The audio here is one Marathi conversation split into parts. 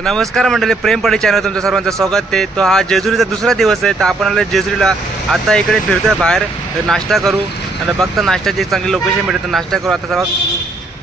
नमस्कार मंडळी, प्रेम पडी चॅनल तुमच्या सर्वांचं स्वागत आहे। तो हा जेजुरीचा दुसरा दिवस आहे, तर आपण आलो जेजुरीला। आता इकडे फिरतोय बाहेर, तर नाश्ता करू आणि बघता नाश्त्याची चांगली लोकेशन मिळते तर नाश्ता करू। आता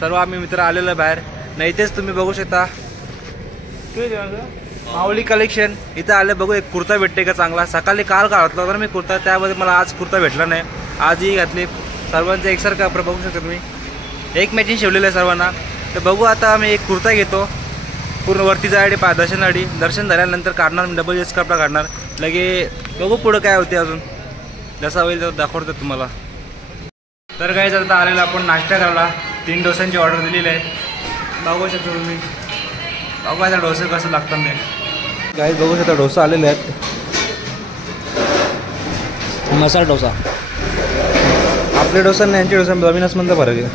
सर्व आम्ही मित्र आलेलो बाहेर, नाही तेच तुम्ही बघू शकता माऊली कलेक्शन इथं आले। बघू एक कुर्ता भेटते का चांगला। सकाळी काल घातला होता मी कुर्ता, त्यामध्ये मला आज कुर्ता भेटला नाही, आजही घातली। सर्वांचं एकसारखं कपडे बघू शकता तुम्ही, एक मॅचिंग शिवलेलं आहे सर्वांना। तर बघू आता आम्ही एक कुर्ता घेतो, पूर्ण वरती जायसाठी दर्शनासाठी। दर्शन झाल्यानंतर काढणार डबल एस कपडा काढणार लगे, बघू पुढं काय होते अजून, जसा होईल तर दाखवतो तुम्हाला। तर काय आता आलेला आपण नाश्ता करायला, 3 डोस्यांची ऑर्डर दिलेली आहे, बघू शकता तुम्ही। बघू आता डोसे कसं लागतात ते काय बघू शकता। डोसा आलेले आहेत, मसाला डोसा। आपले डोसा आणि यांचे डोसा जमीन आसमानचा फरक आहे।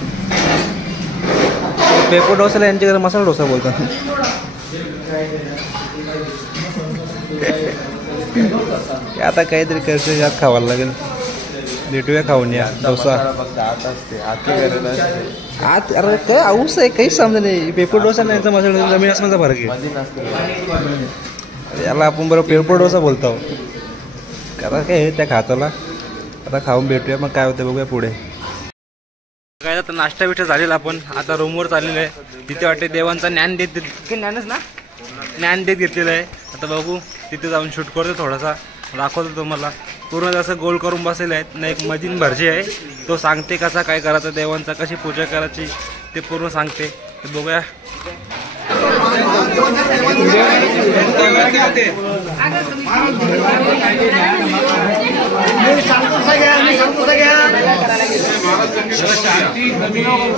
पेपर डोसाला यांच्याकडे मसाला डोसा बोलतात। आता काहीतरी करतो, यात खावायला लागेल। भेटूया खाऊन या डोसा। आत अरे काय आऊस आहे, काहीच समजा नाही। पेपर डोसा आणि यांचा मसाला डोसा जमीन आसमानचा फरक आहे। याला आपण बरोबर पेपर डोसा बोलतो। आता काय त्या खाताला आता खाऊन भेटूया, मग काय होतं बघूया पुढे। काय तर नाश्ता बिष्टा झालेला, आपण आता रूमवर चाललेलं आहे। तिथे वाटते देवांचा ज्ञान देत ज्ञानच ना ज्ञान देत घेतलेलं आहे। आता बघू तिथे जाऊन शूट करतो, थोडासा दाखवतो तुम्हाला। पूर्ण जसं गोल करून बसलेलं आहेत ना, एक मजीन भरजी आहे, तो सांगते कसा काय करायचं देवांचा, कशी पूजा करायची ते पूर्ण सांगते। तर बघूया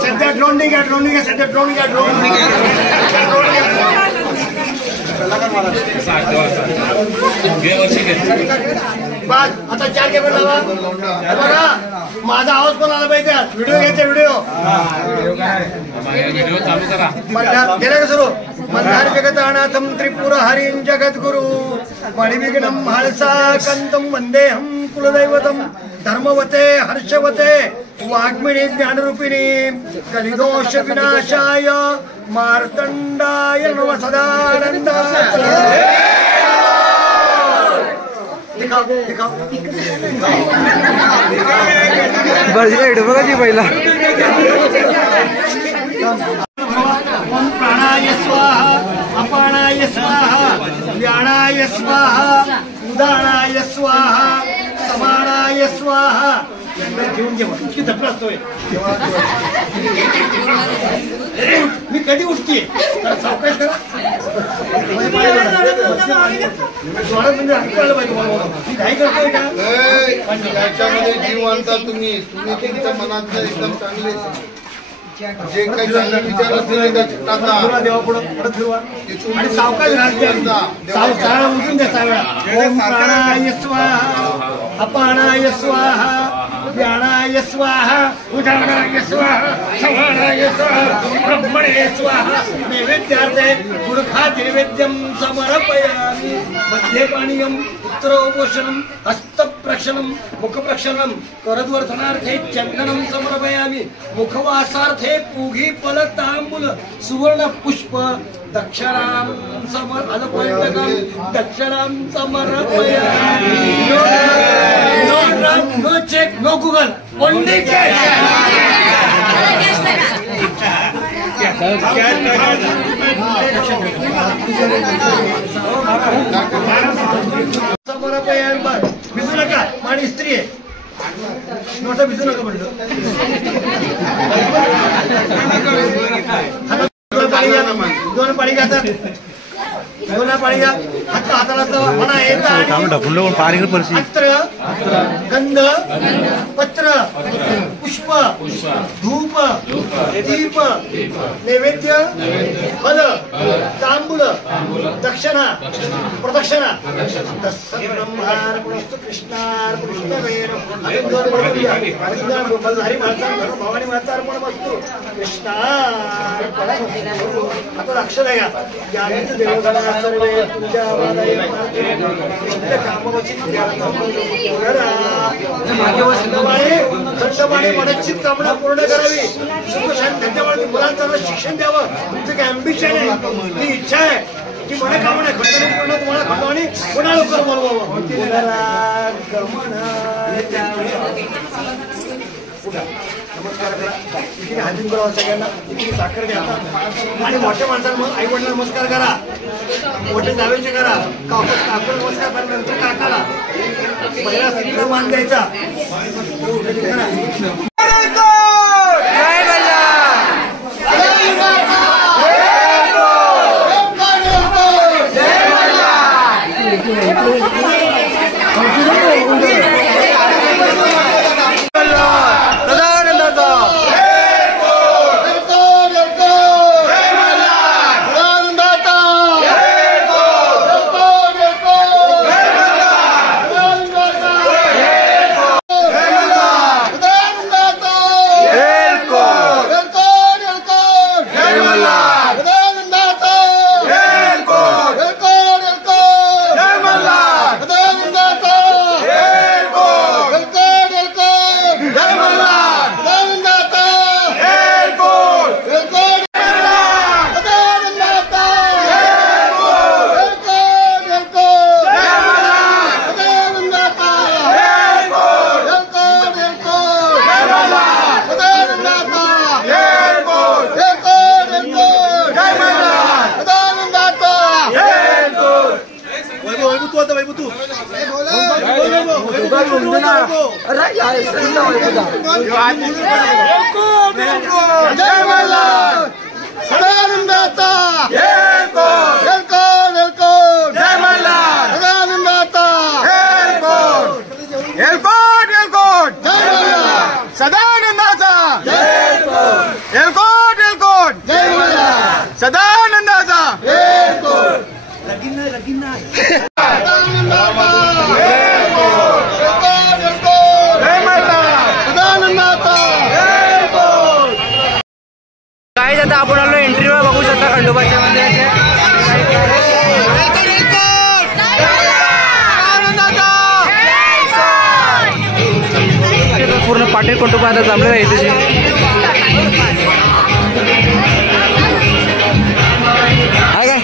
सध्या ड्रोन नाही घ्या, सध्या ड्रोन घ्या, बस आता 4 कॅमेरा लावा बघा। माझा आवाज पण आला पाहिजे, व्हिडिओ घ्यायचा, व्हिडिओ चालू करा। गेला का सुरू? मंदार जगतानाथम त्रिपुर हरिं जगद्गुरु मणिविघ्नं हळसा कंतम वंदेहं कुलदैवतम धर्मवते हर्षवते वाग्मिणी ज्ञानरूपिणी कलिदोष विनाशाय मार्तंडाय नमः सदानंदाय। दिखाओ दिखाओ बघा जी पहिला। ओम प्राणाय स्वाहा अपानाय स्वाहा व्यानाय स्वाहा उदानाय स्वाहा समानाय स्वाहा। घेऊन घे इतकी धपला असतोय मी कधी उठते सावकाश करा। म्हणजे ऐकायला पाहिजे मी काय करतोय का त्याच्यामध्ये जीव आणता तुम्ही तुमच्या मनात एकदम चांगले जे काही चांगले विचार असतील टाका देवापुढं परत फिरवा आणि सावकाश राहते उठून द्या सावळा। ओम प्राणाय स्वाहा अपानाय स्वाहा व्यानाय स्वाहा उदानाय स्वाहा समानाय स्वाहा ब्रह्मणे स्वाहा। नैवेद्यार्थे पुरुखा नैवेद्यं समर्पयामि। मध्ये पानीयं उत्तरोपोषणं हस्तप्रक्षणं मुखप्रक्षणं करद्वर्धनार्थे चन्दनं समर्पयामि। मुखवासार्थे पूगी फल तांबूल सुवर्ण पुष्प दक्षरां समर्पयामि। दक्षरां समर्पयामि। No run no cheque no Google only cash. समर्पयामि। भिजू नका, माणी स्त्री आहे, नोटा भिजू नका म्हणलं। दोन पाणी घातात, दोन पाणी घ्या। हात हाताला लावा. म्हणा येता आणि ढकलून पाणी पडशी अत्र गंध पत्र पुष्प धूप दीप नैवेद्य फल तांबूल दक्षिणा प्रदक्षिणा तत्सर्वब्रह्मार्पणस्तु कृष्णार्पणस्तवेन अजून दोन बरोबर बलधारी माता भवानी माता अर्पणमस्तु कृष्णार्पणमस्तु. आता लक्ष द्या ज्ञानेंद्र देवगणा सर्वे तुझ्या वादाय कृष्ण कामवचित थंडपणे मनचित कामना पूर्ण करावी. सुख शांत त्यांच्यामुळे मुलांना शिक्षण द्यावं. तुमचं काय अम्बिशन आहे ती इच्छा आहे की मनोकामना खंडणी पूर्ण तुम्हाला खंडवानी पुन्हा लवकर बोलवावं. नमस्कार करा. इथे हातीन करावं सगळ्यांना. इथे साखर द्या आणि मोठ्या माणसांना आई वडिलांना नमस्कार करा. मोठे जावेचे करा. काका नमस्कार नंतर काकाला पहिला स्त्रीला मान द्यायचा. आता आपण आलो एंट्रीवर बघू शकता खंडोबाच्या मंदिराचे. पूर्ण पाटील खंडोबा आता जमलेला आहे इथे. आहे काय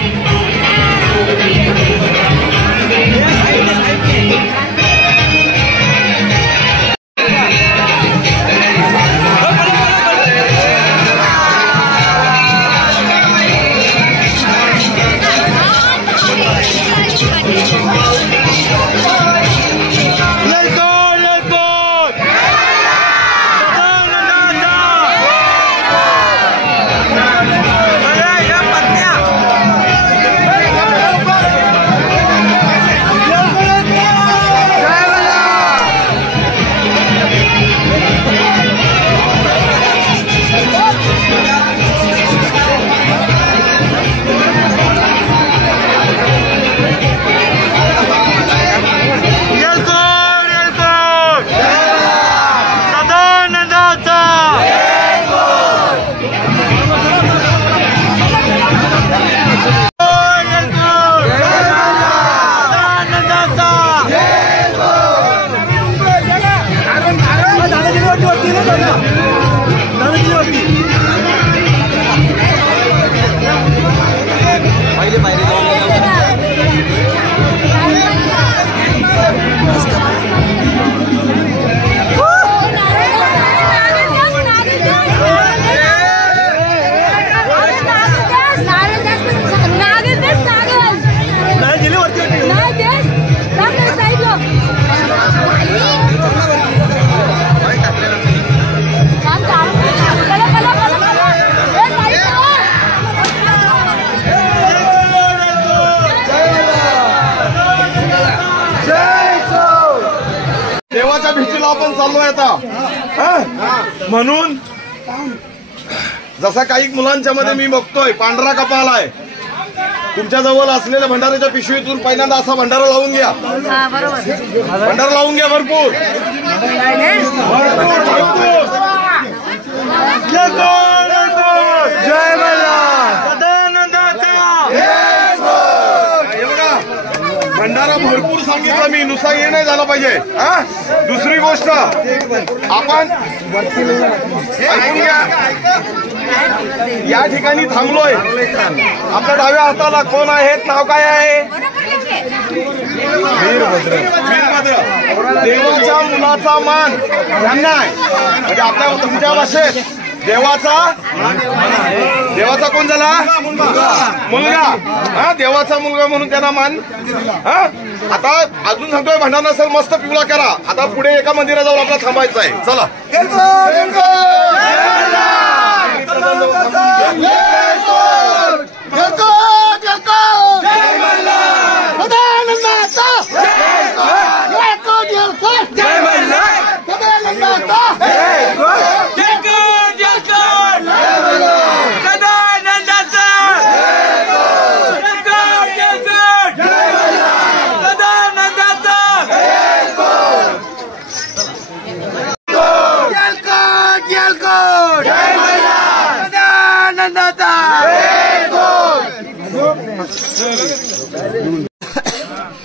भेटीला आपण चाललोय आता म्हणून जसा काही मुलांच्या मध्ये मी बघतोय पांढरा कपाल आहे, तुमच्या जवळ असलेल्या भंडाऱ्याच्या पिशवीतून पहिल्यांदा असा भंडारा लावून घ्या. भंडारा लावून घ्या भरपूर. जय भंडारा भरपूर सांगितलं मी, नुसता हे नाही झाला पाहिजे. दुसरी गोष्ट आपण ऐकून घ्या, या ठिकाणी थांबलोय. आपल्या डाव्या हाताला कोण आहेत, नाव काय आहे? वीरभद्र. देवाच्या मुलाचा मान त्यांना आहे, म्हणजे आपल्या तुमच्या भाषेत देवाचा कोण झाला? मुलगा. देवाचा मुलगा म्हणून त्यांना मान. आता अजून सांगतोय भंडारा नसेल मस्त पिवळा करा. आता पुढे एका मंदिराजवळ आपल्याला थांबायचं आहे. चला.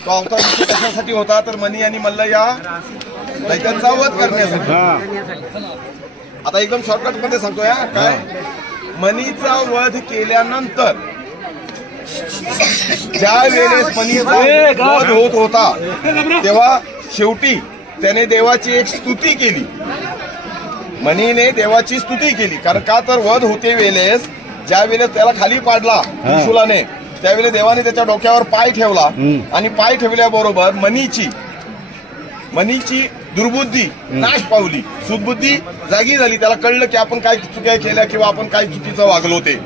तो अवतार कशासाठी होता तर मनी आणि मल्ल या दैत्यांचा वध करण्यासाठी. आता एकदम शॉर्टकट मध्ये सांगतोय काय. मनीचा वध केल्यानंतर ज्या वेळेस मनीचा वध होत होता तेव्हा शेवटी त्याने देवाची एक स्तुती केली. मनीने देवाची स्तुती केली. कारण का तर वध होते वेळेस ज्या वेळेस त्याला खाली पाडला त्रिशूलाने त्यावेळेस देवाने त्याच्या डोक्यावर पाय ठेवला आणि पाय ठेवल्याबरोबर मनीची दुर्बुद्धी नाश पावली, सुदबुद्धी जागी झाली. त्याला कळलं की आपण काय चुक्या केल्या किंवा आपण काय चुकीचं वागलो ते.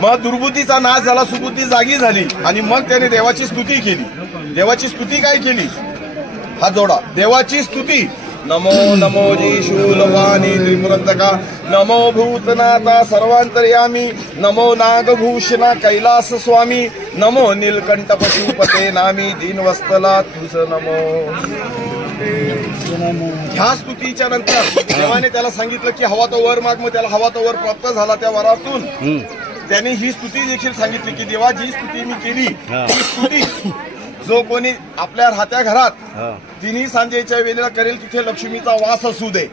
मग दुर्बुद्धीचा नाश झाला, सुबुद्धी जागी झाली आणि मग त्याने देवाची स्तुती केली. देवाची स्तुती काय केली? हात जोडा. देवाची स्तुती. नमो नमो जी शूलवाणी त्रिपुरंतका, नमो भूतनाथा सर्वांतर्यामी, नमो नागभूषणा कैलास स्वामी, नमो नीलकंठ पशुपते नामी, दीनवस्तला तुझ नमो. ह्या स्तुतीच्या नंतर देवाने त्याला सांगितलं की हवा तो वर माग. मग त्याला हवा तो वर प्राप्त झाला. त्या वरातून त्याने ही स्तुती देखील सांगितली की देवा जी स्तुती मी केली ती स्तुती जो कोणी आपल्या राहत्या घरात तिन्ही सांजेच्या वेळेला करेल तिथे लक्ष्मीचा वास असू दे.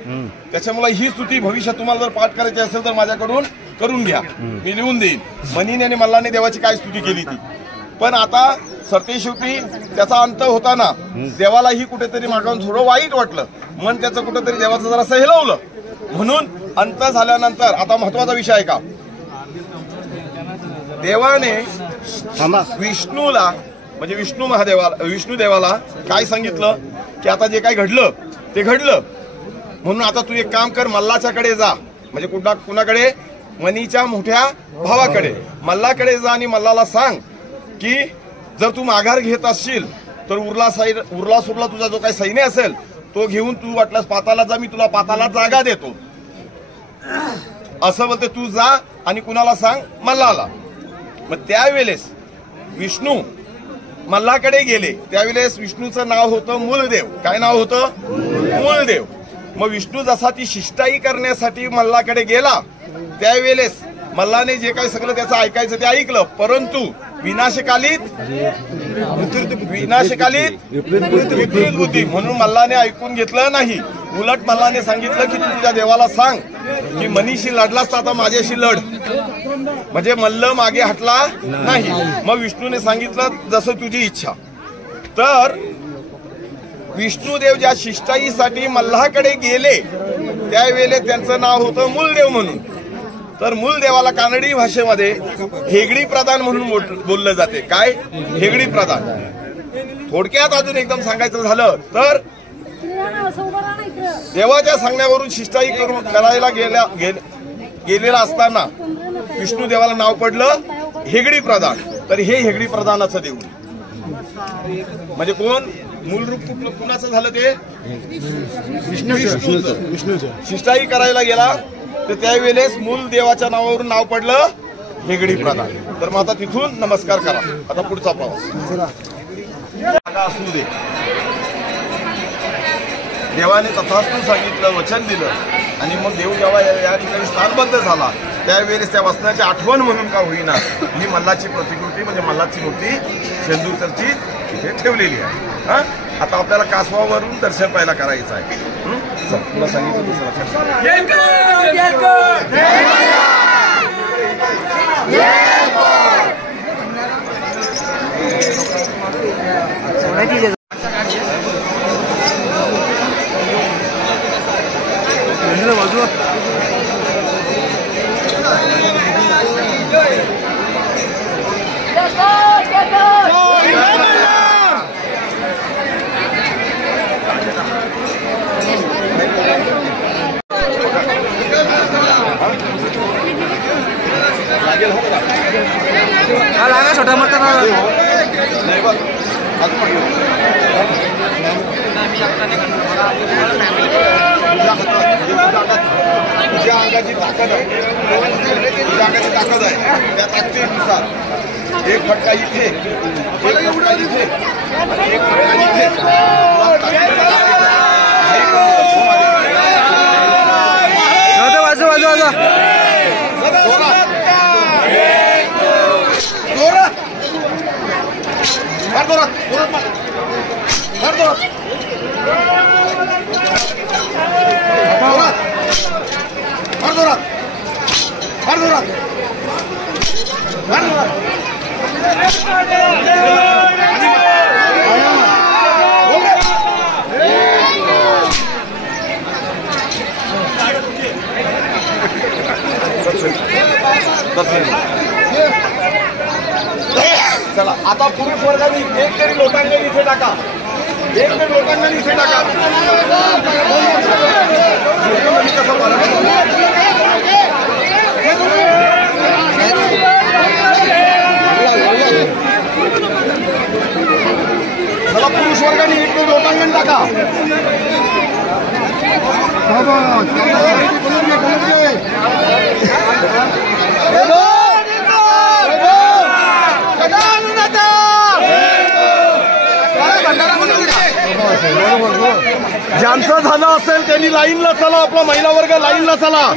त्याच्यामुळे ही स्तुती भविष्यात तुम्हाला जर पाठ करायची असेल तर माझ्याकडून करून घ्या, मी लिहून देईन. मनीने आणि मल्लाने देवाची काय स्तुती केली ती. पण आता सरतेशेवटी त्याचा अंत होताना देवालाही कुठेतरी मागावून थोडं वाईट वाटलं. मन त्याचं कुठेतरी देवाचं जरासं हेलवलं. म्हणून अंत झाल्यानंतर आता महत्वाचा विषय आहे का, देवाने विष्णूला म्हणजे विष्णू देवाला काय सांगितलं की आता जे काय घडलं ते घडलं, म्हणून आता तू एक काम कर, मल्लाच्याकडे जा. म्हणजे कुणाकडे? मनीच्या मोठ्या भावाकडे. मल्लाकडे जा आणि मल्लाला सांग की जर तू माघार घेत असशील तर उरला सुरला तुझा जो काही सैन्य असेल तो घेऊन तू वाटलास पाताला जा, मी तुला पाताला जागा देतो. असं बोलते. तू जा आणि कुणाला सांग? मल्लाला. मग त्यावेळेस विष्णू मल्लाकडे गेले. त्यावेळेस विष्णूचं नाव होतं मूलदेव. काय नाव होतं? मूलदेव. मग विष्णू जसा ती शिष्टाई करण्यासाठी मल्लाकडे गेला त्यावेळेस मल्लाने जे काही सगळं त्याचं ऐकायचं ते ऐकलं, परंतु विनाशकालीत विपरीत बुद्धी म्हणून मल्लाने ऐकून घेतलं नाही. उलट मल्लाने सांगितलं की तू तुझ्या देवाला सांग की मनीशी लढलास तर आता माझ्याशी लढ. म्हणजे मल्ल मागे हटला नाही. मग विष्णूने सांगितलं जसं तुझी इच्छा. तर विष्णुदेव ज्या शिष्टाईसाठी मल्हाकडे गेले त्यावेळेला त्यांचं नाव होतं मूलदेव म्हणून. तर मूलदेवाला कानडी भाषेमध्ये हेगडी प्रधान म्हणून बोललं जाते. काय? हेगडी प्रधान. थोडक्यात अजून एकदम सांगायचं झालं तर देवाच्या सांगण्यावरून शिष्टाई करायला गेलेला असताना विष्णू देवाला नाव पडलं हेगडी प्रधान. तर हे हेगडी प्रधानाचं देऊळ म्हणजे कोण? मूल रूप कुणाचं झालं ते विष्णूचं. शिष्टाई करायला गेला तर त्यावेळेस मूल देवाच्या नावावरून नाव पडलं हेगडी प्रधान. तर मग आता तिथून नमस्कार करा. आता पुढचा प्रवास जागा असू दे. देवाने तथास्तु सांगितलं, वचन दिलं आणि मग देव जेव्हा या ठिकाणी स्थानबद्ध झाला त्यावेळेस त्या वचनाची आठवण म्हणून का होईना ही मल्हारची प्रतिकृती म्हणजे मल्हारची मूर्ती शेंदूरची इथे ठेवलेली आहे. आता आपल्याला कासवावरून दर्शन पाहायला करायचं आहे. तुला सांगितलं दुसरं लागा छोटा मोठा ज्या अंगाची ताकद आहे त्या ताकदीनुसार एक फटका इथे, एक फटका इथे, एक फटका इथे. बाजू बाजू बाजू चला आता पुरुष वर्गाने एक तरी लोटांगण इथे टाका. एक तरी लोटांगण इथे टाका. चला पुरुष वर्गाने एक तरी लोटांगण टाका. ज्यांचं झालं असेल त्यांनी लाईनला चला. आपला महिला वर्ग लाईनला चला.